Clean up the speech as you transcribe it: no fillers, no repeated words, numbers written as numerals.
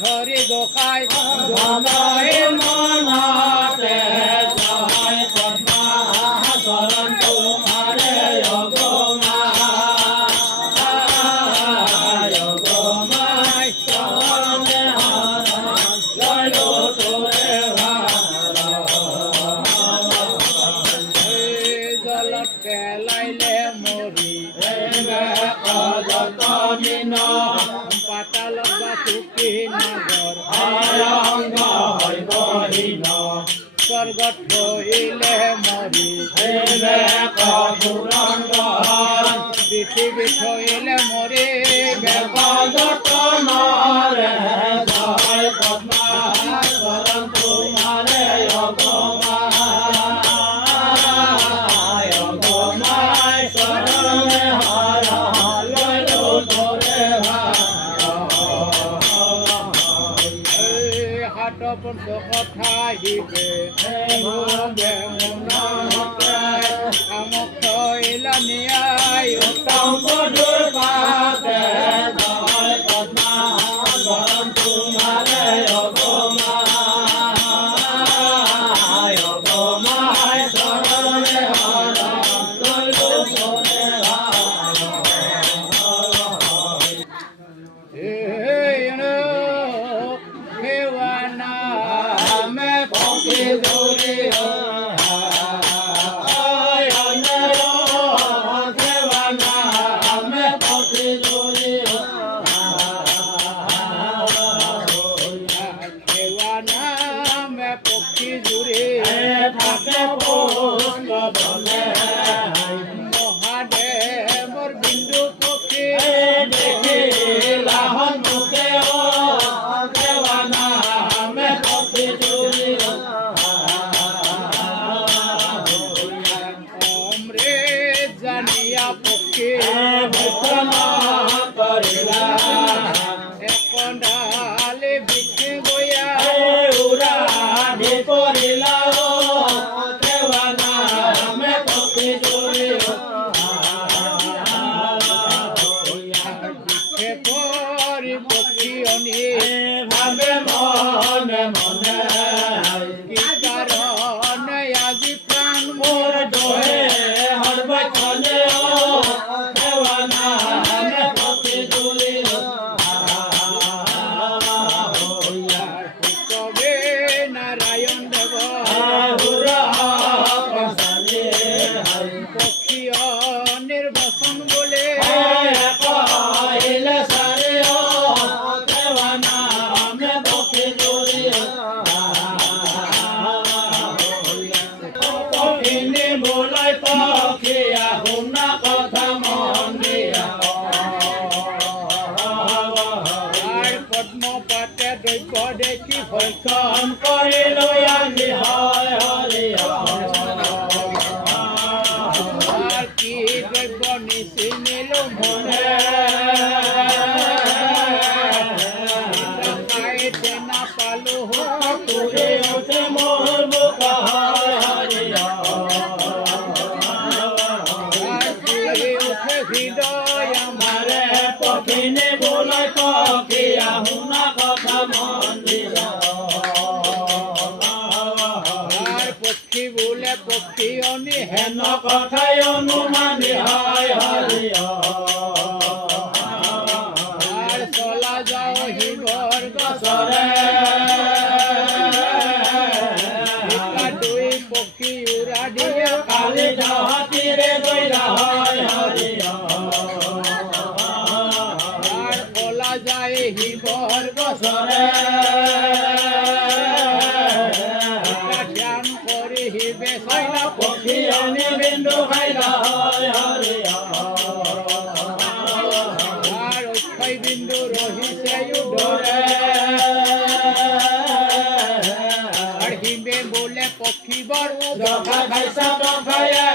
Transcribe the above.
ধরি গোসাই স্বর্গত হইলে মরি পৃথিবী হইলে মরি কথা হিবে আমক থইলা নিয়াই উত্তম পদুর পাতে পদ্মা বরণ তোমারে অগমায় শরণে মহাদেৱৰ বিন্দু পক্ষী অমৃত জানিয়া পক্ষী একডালি বিষ্ণু গয়া কৰিলা ভাবে মনে মনে কি কারণে আজি প্রাণ মোর দোহে হরবচনে দেওয়ানা আমি পথে চলি কবে নারায়ণ দেব পক্ষী নির্বাচন বলে দেখি ভক্ষণ কৰি লৈ আজি হয় হৰি বোলে পক্ষী অনি হেন কথাই অনুমানি হয় হরি আর চলা যাও শিৱৰ গছরে দুই পক্ষী উৰা দিয়ে কালি হাতীরে দৈরা হয় হরি আর চলা যায় শিৱৰ গছরে ধ্যান কৰি শিৱে চাইলা পক্ষী অনি বিন্দু খাইলা হয় হরি আর অক্ষয় বিন্দু রহিছে উদরে আর শিৱে বোলে পক্ষী বৰ যথা খাইছা তো খাইয়া